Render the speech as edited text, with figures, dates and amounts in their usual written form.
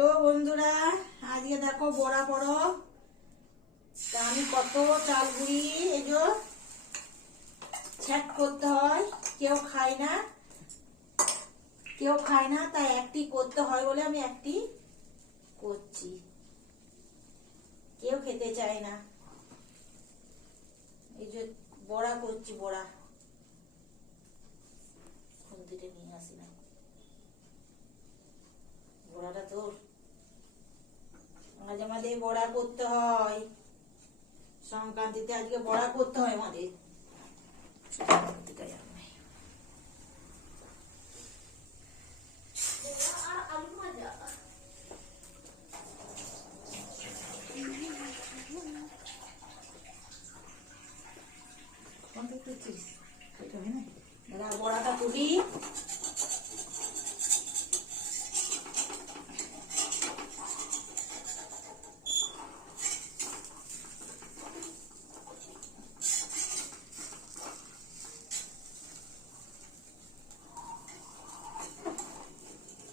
Hello বন্ধুরা, আজকে দেখো বড়া পরব। তা আমি কত চাল গুঁড়ি এই যে ছ্যাক করতে হয়, কেউ খায় না, তাই একটি করতে হয় বলে আমি একটি করছি। কেউ খেতে চায় না। এই যে বড়া করছি, বড়া খুন্তিতে নিয়ে আসি না। বড়াটা তোর মাঝে মাঝে বড়া করতে হয়, সংক্রান্তিতে আজকে বড়া করতে হয় আমাদের।